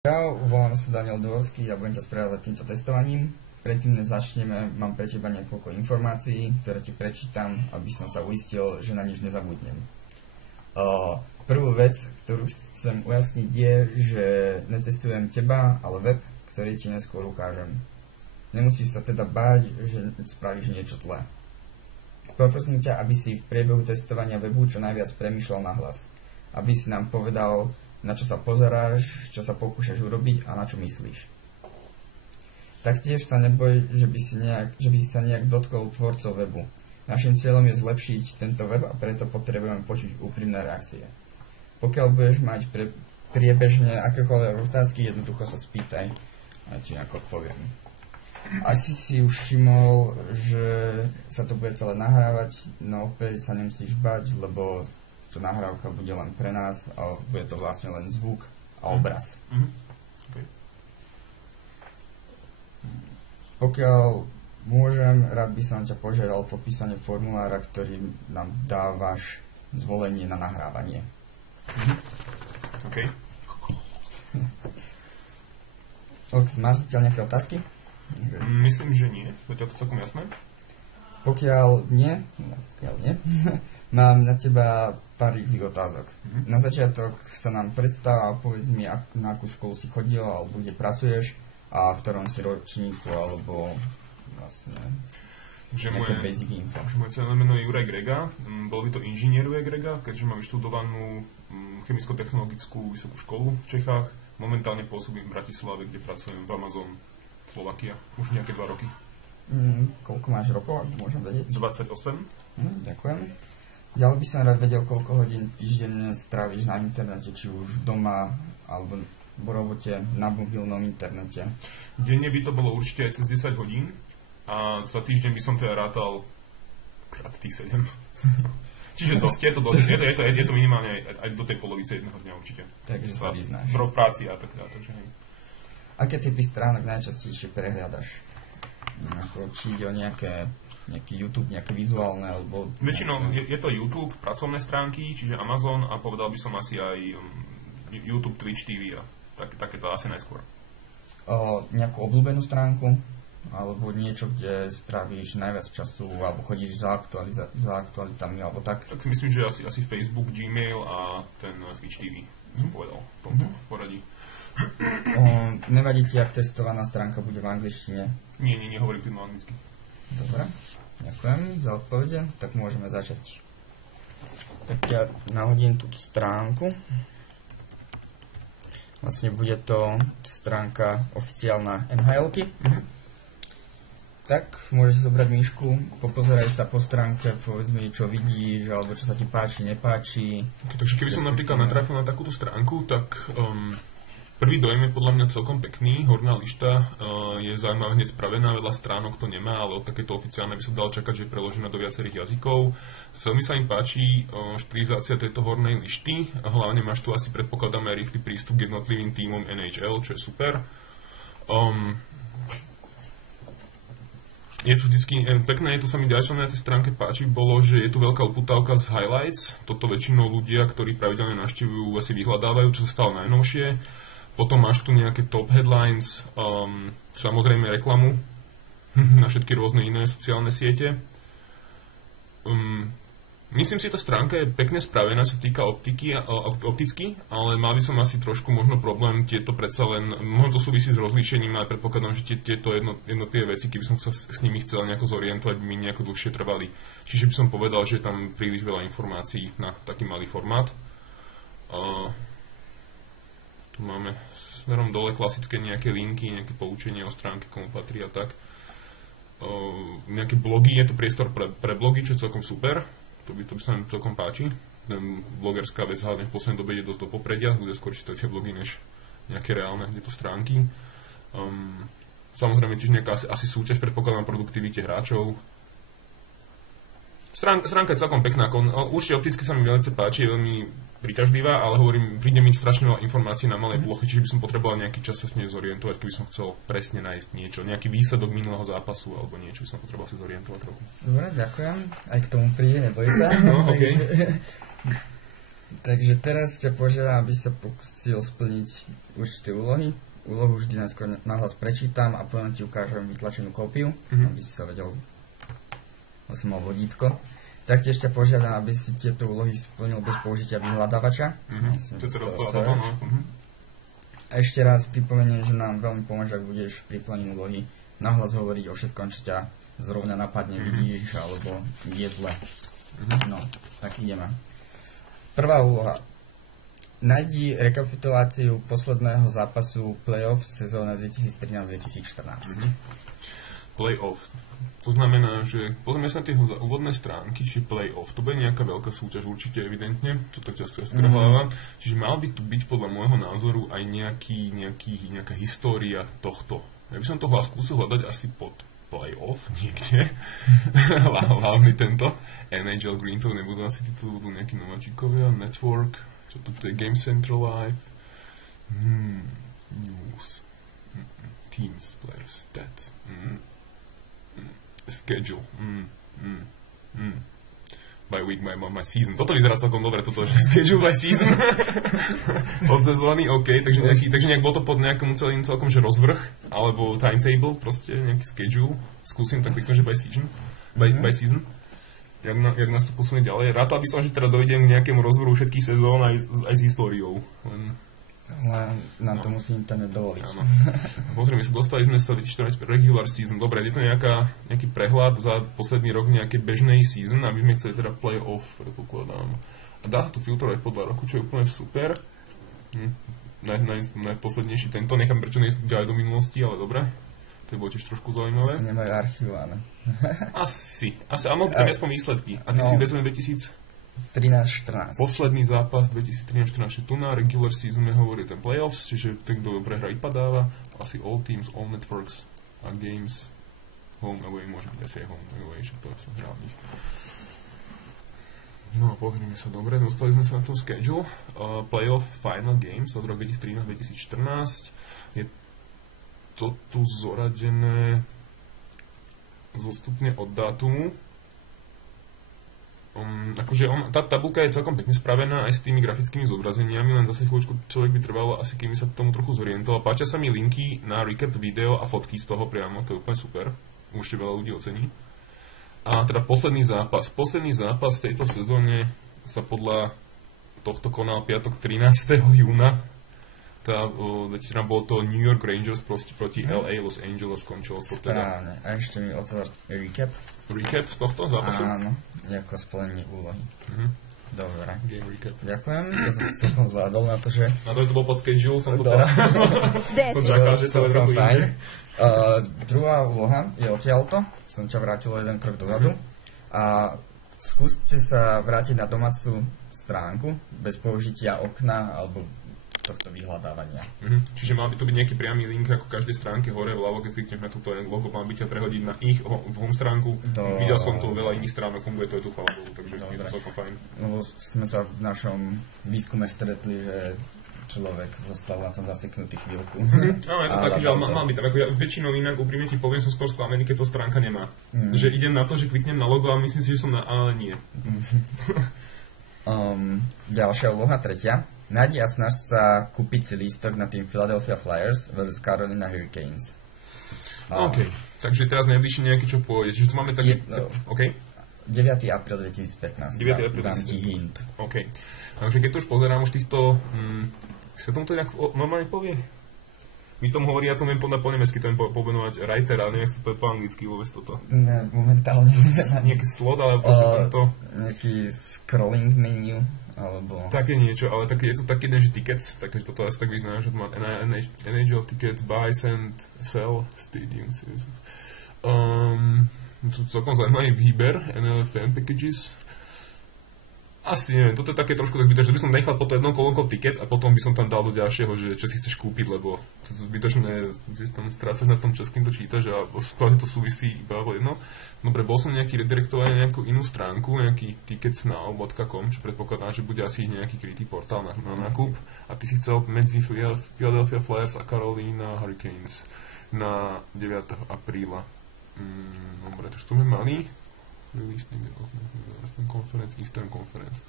Čau, volám sa Daniel Dvorský a budem ťa sprevádzať týmto testovaním. Predtým, než začneme, mám pre teba niekoľko informácií, ktoré ti prečítam, aby som sa uistil, že na nič nezabudnem. Prvú vec, ktorú chcem ujasniť, je, že netestujem teba, ale web, ktorý ti neskôr ukážem. Nemusíš sa teda báť, že spravíš niečo zlé. Poprosím ťa, aby si v priebehu testovania webu čo najviac premýšľal nahlas. Aby si nám povedal, na čo sa pozeráš, čo sa pokúšaš urobiť a na čo myslíš. Taktiež sa neboj, že by si sa nejak dotkol tvorcov webu. Našim cieľom je zlepšiť tento web a preto potrebujeme počuť úprimné reakcie. Pokiaľ budeš mať priebežne akékoľvek otázky, jednoducho sa spýtaj a ti nejako odpoviem. Asi si už všimol, že sa to bude celé nahrávať, no opäť sa nemusíš bať, lebo tá nahrávka bude len pre nás a bude to vlastne len zvuk a obraz. Okay. Pokiaľ môžem, rád by som ťa požiadal podpísanie formulára, ktorý nám dávaš zvolenie na nahrávanie. OK. Máš zatiaľ nejaké otázky? Myslím, že nie. Je to celkom jasné? Pokiaľ nie, mám na teba pár rýchlych otázok. Na začiatok sa nám predstav a povedz mi, na akú školu si chodil, alebo kde pracuješ a v ktorom si ročníku, alebo vlastne nejaké basic info. Moje celé meno je Juraj Grega, bol by to inžinier Juraj Grega, keďže mám vyštudovanú chemicko-technologickú vysokú školu v Čechách. Momentálne pôsobím v Bratislave, kde pracujem v Amazon Slovakia už nejaké 2 roky. Koľko máš rokov, ak môžem vedieť? 28. Ďakujem. Ďalej by som rád vedel, koľko hodín týždenne stráviš na internete, či už doma, alebo v robote na mobilnom internete. Denne by to bolo určite aj cez 10 hodín a za týždeň by som teda rátal krát tých 7. Čiže dosť, je to minimálne aj do tej polovice jedného dňa určite. Takže sa vyznáš. V práci a tak dále, takže hej. Aké typy stránok najčastejšie prehliadaš? Či ide o nejaký YouTube, nejaké vizuálne, alebo... Väčšinou je to YouTube, pracovné stránky, čiže Amazon a povedal by som asi aj YouTube, Twitch TV a takéto asi najskôr. Nejakú obľúbenú stránku? Alebo niečo, kde strávíš najviac času, alebo chodíš za aktualitami, alebo tak? Tak si myslím, že asi Facebook, Gmail a ten Twitch TV, som povedal v tomto poradí. Nevadí ti, ak testovaná stránka bude v angličtine? Nie, hovorím tým anglicky. Dobre, ďakujem za odpovede, tak môžeme začať. Tak ja nahodím túto stránku. Vlastne bude to stránka oficiálna NHL-ky. Tak, môžeš zobrať myšku, popozeraj sa po stránke, povedz mi, čo vidíš, alebo čo sa ti páči, nepáči. Takže keby som napríklad natrafil na takúto stránku, tak prvý dojem je podľa mňa celkom pekný. Horná lišta je zaujímavé hneď spravená, veľa stránok to nemá, ale od takéto oficiálne by som dal čakať, že je preložená do viacerých jazykov. Veľmi sa im páči štilizácia tejto hornej lišty a hlavne máš tu asi predpokladáme rýchly prístup k jednotlivým tímom NHL, čo je super. Je tu vždycky pekné, to sa mi ďalšie na tej stránke páči, bolo, že je tu veľká uputávka z highlights. Toto väčšinou ľudia, ktorí pravidelne navštevujú, asi vyhľadávajú, čo sa stalo najnovšie. Potom máš tu nejaké top headlines, samozrejme reklamu na všetky rôzne iné sociálne siete. Myslím si, tá stránka je pekne spravená, čo sa týka opticky, ale mal by som asi trošku možno problém, tieto predsa len, možno to súvisí s rozlíšením, ale predpokladám, že tieto jednotlivé veci, keby som sa s nimi chcel nejako zorientovať, by mi nejako dlhšie trvali. Čiže by som povedal, že je tam príliš veľa informácií na taký malý formát. Tu máme smerom dole klasické nejaké linky, nejaké poučenie o stránke, komu patrí a tak. Nejaké blogy, je to priestor pre blogy, čo je celkom super. To by sa mi celkom páči. Blogerská vec hlavne v poslednej dobe ide dosť do popredia. Ľudia skôr čítajú tie blogy, než nejaké reálne tieto stránky. Samozrejme, tiež nejaká asi súťaž predpokladám produktivite hráčov. Stránka je celkom pekná. Určite opticky sa mi veľmi páči, je veľmi príťažlivá, ale hovorím, príde mi strašne veľa informácií na malej ploche, čiže by som potreboval nejaký čas sa s nej zorientovať, keby som chcel presne nájsť niečo, nejaký výsledok minulého zápasu alebo niečo, by som potreboval sa zorientovať trochu. Dobre, ďakujem. Aj k tomu príde, neboj sa. No, okay. Takže teraz ťa požiadam, aby sa pokusil splniť určité úlohy. Úlohu vždy najskôr nahlas prečítam a potom ti ukážem vytlačenú kópiu, aby si sa vedel, som mal vodítko. Taktiež ťa požiadam, aby si tieto úlohy splnil bez použitia vyhľadávača. A ešte raz pripomeniem, že nám veľmi pomôže, ak budeš pri plnení úlohy nahlas hovoriť o všetkom, čo ťa zrovna napadne, vidíš, alebo je zle. No, tak ideme. Prvá úloha. Nájdi rekapituláciu posledného zápasu playoff sezóna 2013-2014. Playoff. To znamená, že pozrieme sa na tie úvodné stránky, či playoff. To bude nejaká veľká súťaž, určite, evidentne. To tak často ja strhávam. Čiže mal by tu byť podľa môjho názoru aj nejaká história tohto. Ja by som to skúsil hľadať asi pod playoff niekde. Hlavne tento. NHL Green to nebudú asi titul, budú nejakí nováčikovia. Network. Čo tu je? Game Central Live. News. Teams, players, stats. Schedule. By week, my season. Toto vyzerá celkom dobre, toto, že schedule by season. Od sezóny, OK, takže nejak bol to pod nejakom celkom, že rozvrh, alebo timetable, proste nejaký schedule. Skúsim tak pekne, že by season. By season. Jak nás to posunie ďalej. Rád, aby som, že teda dojdem k nejakému rozvrhu všetkých sezón aj s históriou. Ale nám to musí internet dovoliť. Áno. Pozrieme sa, dostali sme sa 2014 regular season. Dobre, je to nejaký prehľad za posledný rok nejakej bežnej season, aby sme chceli teda play-off, predpokladám. A dá sa tu filtrovať podľa roku, čo je úplne super. Najposlednejší tento, nechám prečo nie aj do minulosti, ale dobre. To bolo tiež trošku zaujímavé. Asi nemajú archivované. Asi. A mohli tam aspoň výsledky. A ty si vezme 13-14. Posledný zápas 2013-14 tu na regular season nehovorí ten playoffs, čiže ten, kto dobre hra, vypadáva. Asi all teams, all networks a games. Home away, môže byť asi aj home away, že to som hral v nich. No, pozrieme sa dobre, dostali sme sa na tú schedule. Playoff final games od roku 2013-2014. Je to tu zoradené zostupne od dátumu. Tá tabulka je celkom pekne spravená aj s tými grafickými zobrazeniami, len zase chvíľočku človek by trvalo asi kým sa k tomu trochu zorientoval. Páčia sa mi linky na recap video a fotky z toho priamo, to je úplne super. Určite veľa ľudí ocení. A teda posledný zápas v tejto sezóne sa podľa tohto konal piatok 13. júna. Bolo to New York Rangers proti LA Los Angeles, skončilo to teda. Správne. A ešte mi otvor recap. Recap z tohto zápasu? Áno, ako splnenie úlohy. Dobre. Game recap. Ďakujem, to si celkom zvládol na to, že... Na to bol pod schedule, som to teda... To čakal, že to celkom fajn. Druhá úloha je odtiaľto. Som ťa vrátil jeden krok dozadu. A skúste sa vrátiť na domácu stránku bez použitia okna alebo tohto vyhľadávania. Čiže mal by to byť nejaký priamy link ako každej stránke hore vľavo, keď klikneš na toto logo, mal by ťa prehodiť na ich home stránku. Videl som to veľa iných stránok, funguje to aj tu, chvála Bohu, takže je to celkom fajn. No, sme sa v našom výskume stretli, že človek zostal na tom zaseknutý chvíľku. Áno, je to také, že mal by tam, ako ja väčšinou inak úprimne ti poviem, som skôr sklamený, keď to stránka nemá. Že idem na to, že kliknem na logo a myslím si, že som ale nie. Ďalšia úloha, tretia. Nájdi a snaž sa kúpiť si lístok na tým Philadelphia Flyers versus Carolina Hurricanes. OK, takže teraz najbližšie nejaké, čo pôjde. Čiže tu máme také... OK. 9. apríl 2015. 9. apríl 2015. Dám ti hint. OK. Takže keď to už pozerám už týchto... sa tomu to nejak normálne povie? My tomu hovorí, ja to neviem po nemecky, to viem pomenovať writer, ale neviem, jak sa povie po anglicky vôbec toto. Ne, momentálne. Nejaký slot, ale proste tento... Nejaký scrolling menu. Alebo... Také niečo, ale je to taký jeden, že tickets, takže toto asi tak vyzná, že to má NHL tickets, buy, send, sell, stadium. To je celkom zaujímavý výber, NHL fan packages. Asi neviem, toto je také trošku tak zbytočné, že by som nechal po to jednou kolónkou tickets a potom by som tam dal do ďalšieho, že čo si chceš kúpiť, lebo to je zbytočné, že tam strácaš na tom českým to čítaš a v sklade to súvisí iba jedno. Dobre, bol som nejaký redirektovaný na nejakú inú stránku, nejaký ticketsnow.com, čo predpokladám, že bude asi nejaký krytý portál na nákup a ty si chcel medzi Philadelphia Flyers a Carolina Hurricanes na 9. apríla. Dobre, takže tu sme mali Conference, Eastern Conference.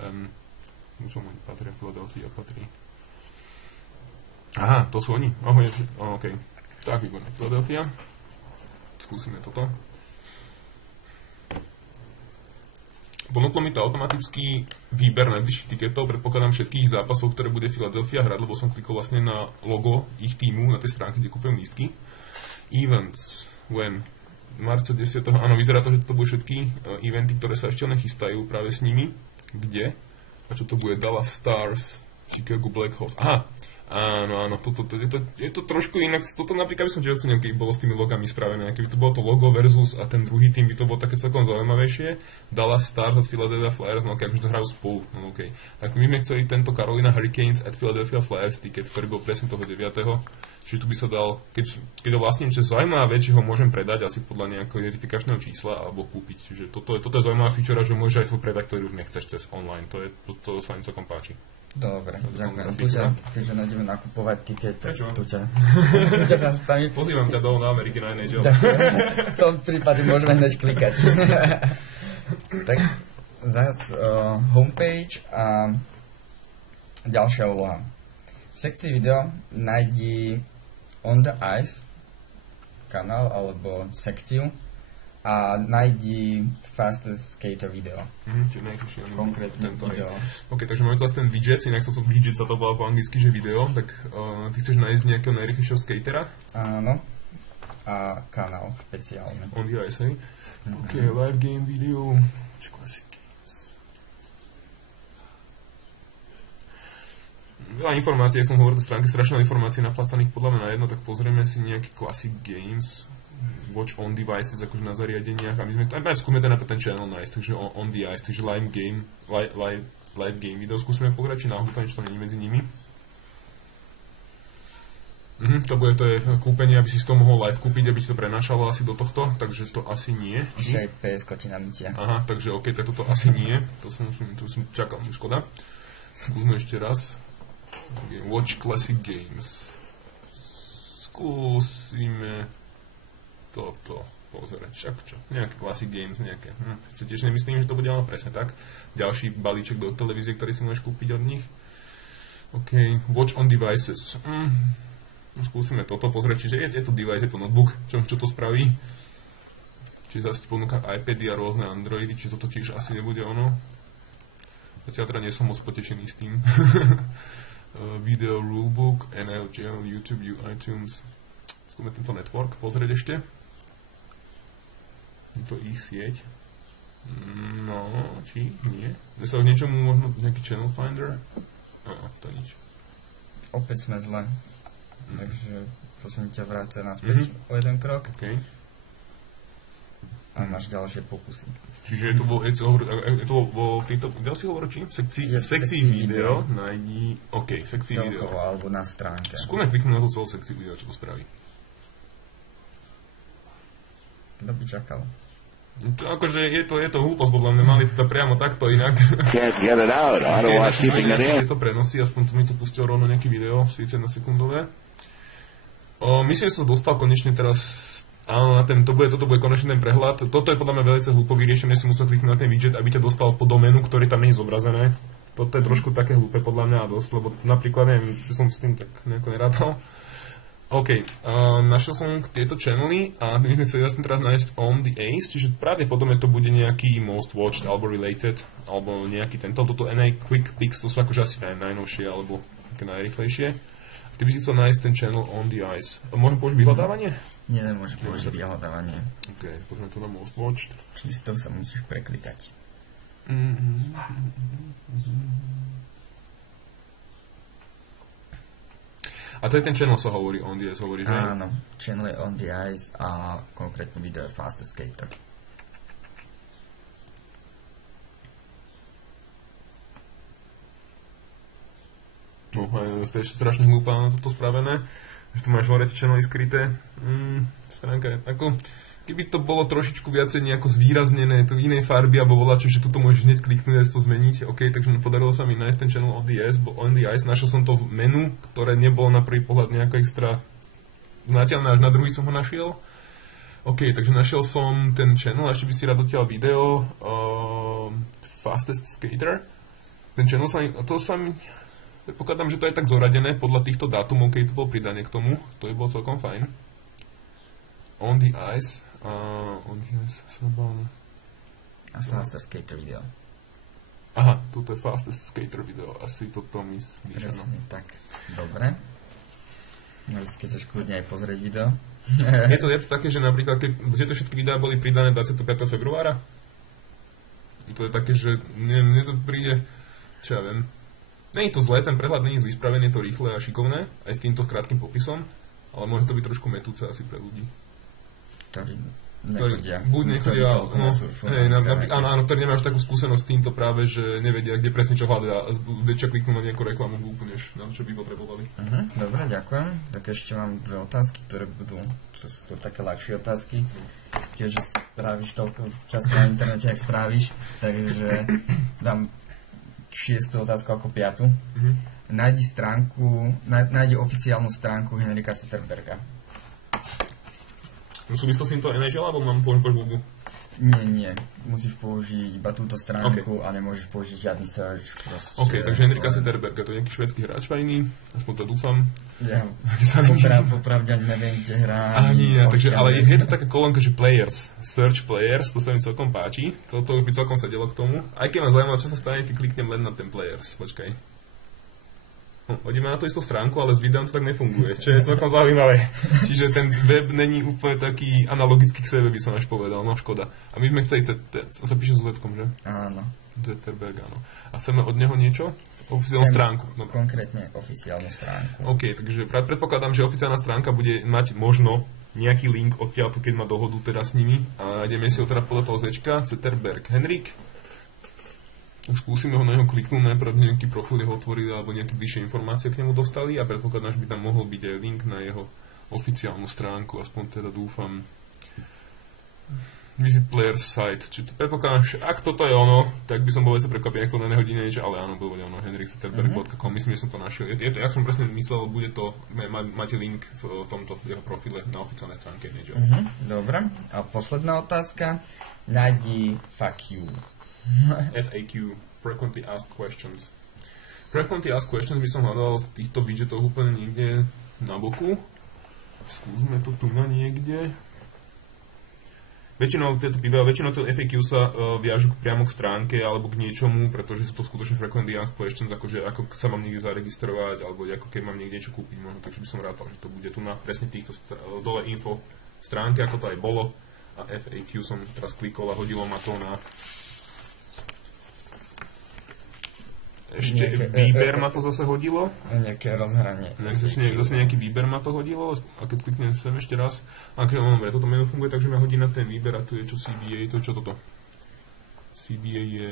Čomu patria? Philadelphia patrí. Aha, to sú oni. Ahoj, OK. Tak, výborné. Philadelphia. Skúsime toto. Ponúklo mi to automatický výber najbližších tiketov, predpokladám všetkých zápasov, ktoré bude Philadelphia hrať, lebo som klikol vlastne na logo ich týmu na tej stránke, kde kúpujem lístky. Events, when? Marca 10. Áno, vyzerá to, že to budú všetky eventy, ktoré sa ešte nechystajú práve s nimi. Kde? A čo to bude? Dallas Stars, Chicago Blackhawks. Aha, áno, je to trošku inak. Toto napríklad by som tiež ocenil, keby bolo s tými logami spravené. Keby to bolo to logo versus a ten druhý tým by to bolo také celkom zaujímavejšie. Dallas Stars od Philadelphia Flyers, no akože to hrajú spolu. No, okay. Tak my sme chceli tento Carolina Hurricanes at Philadelphia Flyers ticket, ktorý bol presne toho 9. Čiže tu by sa dal, keď ho vlastním, čo je zaujímavá vec, že ho môžem predať asi podľa nejakého identifikačného čísla alebo kúpiť. Čiže toto je zaujímavá feature, že môžeš aj svoj predať, ktorý už nechceš cez online. To sa mi celkom páči. Dobre, ďakujem. Keďže nájdeme nakupovať tiket, tu ťa zastavím. Pozývam ťa do Ameriky na NHL. V tom prípade môžeme hneď klikať. Tak zás homepage a ďalšia úloha. V sekcii video nájdi On the Ice kanál alebo sekciu a nájdi Fastest Skater video. Čiže najkrajšie konkrétne video. OK, takže máme tu ten widget, inak som widget sa to volá po anglicky, že video, tak ty chceš nájsť nejakého najrýchlejšieho skatera? Áno. A kanál špeciálny. On the Ice, hej? OK, live game video. Classic games. Veľa informácií, som hovoril o stránke, strašné informácií naplacaných podľa mňa na jedno, tak pozrieme si nejaký Classic Games. Watch on devices, akože na zariadeniach a my sme tam skúsme ten channel nájsť, takže on the ice, takže live game video skúsime pograť, či náhodou tam niečo tam není medzi nimi. To je kúpenie, aby si si to mohol live kúpiť, aby si to prenášalo asi do tohto, takže to asi nie. Ešte aj PSko ti nanútia. Aha, takže OK, tak toto asi nie, to som čakal, škoda. Skúsme ešte raz. Watch Classic Games. Skúsime toto pozerať, však čo, nejaké Classic Games, nejaké, tiež nemyslím, že to bude ale presne tak. Ďalší balíček do televízie, ktorý si môžeš kúpiť od nich. OK, Watch on Devices. Skúsime toto pozrieť, čiže je to device, je to notebook, čo to spraví. Čiže zase ti ponúka iPady a rôzne Androidy, či toto tiež asi nebude ono. Zatiaľ teda nie som moc potešený s tým. Video Rulebook, NHL, YouTube, iTunes. Skúsme tento network pozrieť ešte. Je to ich sieť. No, či nie? Je sa v niečomu možno nejaký channel finder? To nič. Opäť sme zle. Takže prosím ťa vráť naspäť o jeden krok. Okay. A máš ďalšie pokusy. Čiže je to vo tejto, kde si hovoril čím? V sekcii video nájdi, OK, sekcii video. Celkovo, alebo na stránke. Skúsme kliknúť na tú celú sekciu video, čo to spraví. Kto by čakal? Akože je to hlúposť, podľa mňa mali to priamo takto inak. Can't get it out. I don't want keeping it in. Je to prenosy, aspoň to mi tu pustil rovno nejaké video, 40 sekundové. Myslím, že som dostal konečne teraz, áno, toto bude konečne ten prehľad. Toto je podľa mňa veľmi hlúpo vyriešené, si musel kliknúť na ten widget, aby ťa dostal po doménu, ktorý tam nie je zobrazené. Toto je trošku také hlúpe podľa mňa a dosť, lebo napríklad neviem, že som s tým tak nejako nerátal. OK, našiel som tieto channely a my sme chceli teraz nájsť On the Ace, čiže pravdepodobne to bude nejaký Most Watched alebo Related, alebo nejaký tento, toto NA Quick Picks, to sú akože asi najnovšie alebo také najrychlejšie. A ty by si chcel nájsť ten channel On the Ice. Môžem použiť vyhľadávanie? Nie, nemôžem použiť vyhľadávanie. OK, pozrieme to na Most Watched. Čisto sa musíš preklikať. A to je ten channel, sa hovorí On the Ice, hovorí, že? Áno, channel je On the Ice a konkrétne video je Fastest Skater. No, to je ešte strašne hlúpa na toto spravené, že tu máš hore tie channely skryté. Stránka je ako, keby to bolo trošičku viacej nejako zvýraznené, to v inej farby, alebo voľačo, že tuto môžeš hneď kliknúť a to zmeniť. OK, takže podarilo sa mi nájsť ten channel On the Ice. Našiel som to v menu, ktoré nebolo na prvý pohľad nejako extra znateľné, až na druhý som ho našiel. OK, takže našiel som ten channel, a ešte by si rád odtiaľ video Fastest Skater. Ten channel predpokladám, že to je tak zoradené podľa týchto dátumov, keď to bolo pridané k tomu. To by bolo celkom fajn. On the Ice, A Fastest Skater video. Aha, toto je Fastest Skater video. Asi toto myslíš, áno. Presne, tak. Dobre. Keď chceš kľudne aj pozrieť video. Je to také, že napríklad, keď tieto všetky videá boli pridané 25. februára, to je také, že mne to príde, čo ja viem. Nie je to zlé, ten prehľad nie je zlý spravený, je to rýchle a šikovné, aj s týmto krátkym popisom, ale môže to byť trošku metúce asi pre ľudí. Ktorí nechodia. Buď nechodia, áno, ktorí nemajú takú skúsenosť s týmto práve, že nevedia, kde presne čo hľadajú a väčšia kliknú na nejakú reklamu úplne, na čo by potrebovali. Dobre, ďakujem. Tak ešte mám dve otázky, ktoré sú také ľahšie otázky. Keďže stráviš toľko času na internete, jak stráviš, takže dám 6. otázku ako 5. Nájdi oficiálnu stránku Henrika Zetterberga. Súvislo s týmto NHL, alebo mám použiť Google? Nie. Musíš použiť iba túto stránku a nemôžeš použiť žiadny search. OK, takže Henrika Zetterberga, to je nejaký švédsky hráč fajný, aspoň to dúfam. Ja popravde ani neviem, kde hrá. Takže, ale je to taká kolónka, že players, search players, to sa mi celkom páči, to by celkom sedelo k tomu. Aj keď ma zaujímavé, čo sa stane, keď kliknem len na ten players, počkaj. Hodíme na tú istú stránku, ale s videom to tak nefunguje, čo je celkom zaujímavé. Čiže ten web není úplne taký analogický k sebe, by som až povedal, no škoda. A my sme chceli, to sa píše so Z-kom, že? Áno. Zetterberg, áno. A chceme od neho niečo? Oficiálnu stránku. Dobre. Konkrétne oficiálnu stránku. OK, takže predpokladám, že oficiálna stránka bude mať možno nejaký link odtiaľto, keď má dohodu teda s nimi. A ideme si ho teda podľa toho Zečka, Zetterberg Henrik. Skúsime ho na neho kliknúť, najprv nejaký profil jeho otvorili alebo nejaké vyššie informácie k nemu dostali a predpokladám, že by tam mohol byť aj link na jeho oficiálnu stránku, aspoň teda dúfam. Visit Players site, čiže predpokladám, že ak toto je ono, tak by som bol veci prekvapený, ak to na nehodí niečo, ale áno, bolo ono, henrikzetterberg.com, myslím, že som to našiel. Ja som presne myslel, bude to, máte link v tomto jeho profile na oficiálnej stránke. Dobre, a posledná otázka, nájdi fuck you. FAQ, Frequently Asked Questions. Frequently Asked Questions by som hľadal v týchto widgetoch úplne niekde na boku. Skúsme to tu na niekde. Väčšinou to FAQ sa viažu priamo k stránke alebo k niečomu, pretože sú to skutočne Frequently Asked Questions, akože ako sa mám niekde zaregistrovať alebo ako keď mám niekde niečo kúpiť, možno, takže by som rátal, že to bude tu na presne v týchto dole info stránke, ako to aj bolo. A FAQ som teraz klikol a hodilo ma to na ešte výber ma to zase hodilo. Nejaké rozhranie. Zase nejaký výber ma to hodilo. A keď kliknem sem ešte raz. A keď dobre, toto menu funguje, takže ma hodí na ten výber a tu je čo CBA. To čo toto? CBA je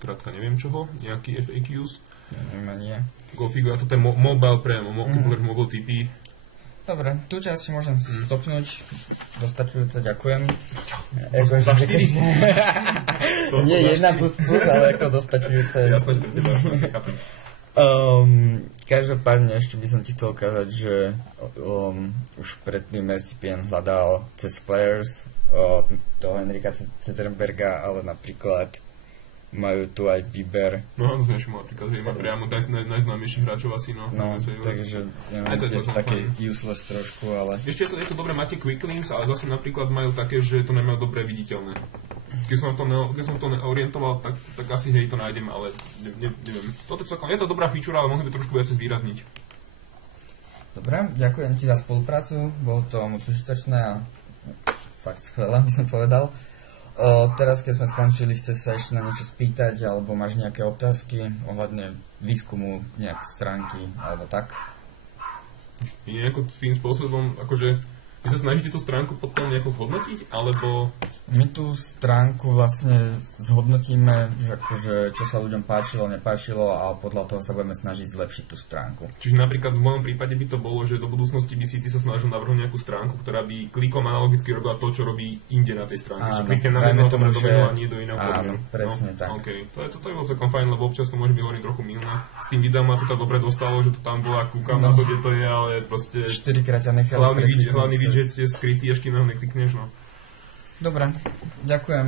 skrátka neviem čoho. Nejaký FAQs. Neviem ani ja. A toto je mobile priamo. Mobile TP. Dobre, tú časť si môžem stopnúť. Dostačujúce, ďakujem. Nie 1++, ale ako dostačujúce. Jasné, že pre teba, chápem. Každopádne ešte by som ti chcel ukázať, že už predtým SCPN hľadal cez players toho Henrika Zetterberga, ale napríklad majú tu aj výber. No, to som ešte mal napríklad, že má priamo najznámejších hráčov asi, no. No, takže neviem, to je také useless trošku, ale... Ešte je to dobré, máte quick links, ale zase napríklad majú také, že to nemajú dobre viditeľné. Keď som to neorientoval, tak asi hej, to nájdem, ale neviem. Je to dobrá feature, ale mohli by trošku viac zvýrazniť. Dobre, ďakujem ti za spoluprácu, bolo to moc užitočné a fakt skvelé, by som povedal. Teraz, keď sme skončili, chceš sa ešte na niečo spýtať, alebo máš nejaké otázky ohľadne výskumu nejaké stránky, alebo tak? Nejako tým spôsobom, akože vy sa snažíte tú stránku potom nejako zhodnotiť, alebo... My tú stránku vlastne zhodnotíme, že akože, čo sa ľuďom páčilo, nepáčilo a podľa toho sa budeme snažiť zlepšiť tú stránku. Čiže napríklad v mojom prípade by to bolo, že do budúcnosti by si ty sa snažil navrhnúť nejakú stránku, ktorá by klikom analogicky robila to, čo robí inde na tej stránke. Áno, že kliknem na menu a nie do iného. Áno, presne tak. Okay. To je bolo celkom fajn, lebo občas to môže byť hovorím trochu mylné. S tým videom ma to tak dobre dostalo, že to tam bola, kúkam na to, kde to je, ale proste... 4-krát ťa nechali hlavný widget je skrytý, až kým na ho neklikneš, no. Dobre, ďakujem.